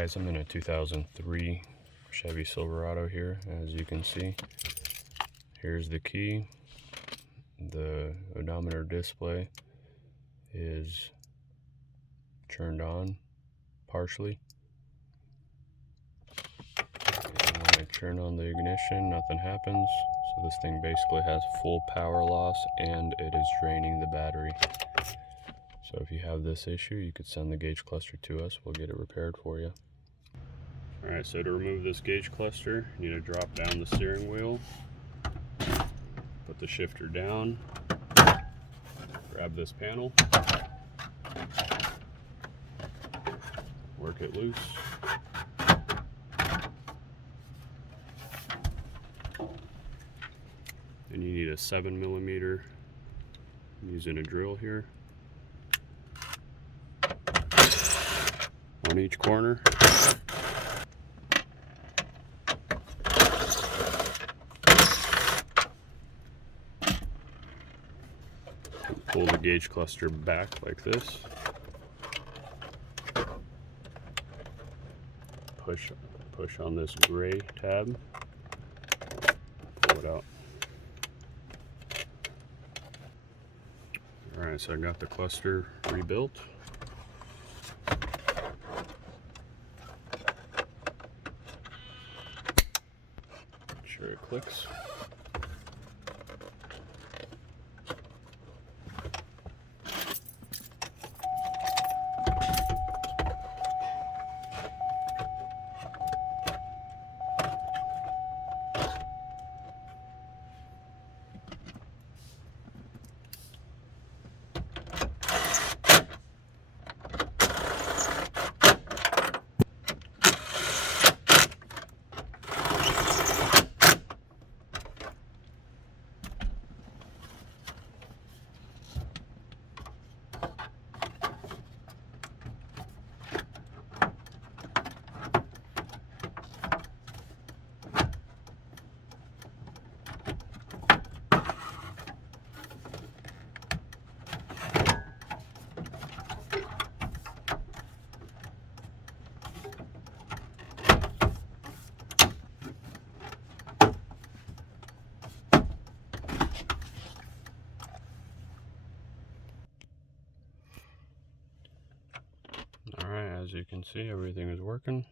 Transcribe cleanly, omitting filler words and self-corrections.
guys, I'm in a 2003 Chevy Silverado here. As you can see, here's the key. The odometer display is turned on partially. And when I turn on the ignition, nothing happens. So this thing basically has full power loss and it is draining the battery. So if you have this issue, you could send the gauge cluster to us. We'll get it repaired for you. Alright, so to remove this gauge cluster, you need to drop down the steering wheel, put the shifter down, grab this panel, work it loose. And you need a 7mm, I'm using a drill here, on each corner. Pull the gauge cluster back like this. Push on this gray tab. Pull it out. Alright, so I got the cluster rebuilt. Make sure it clicks. Alright, as you can see, everything is working.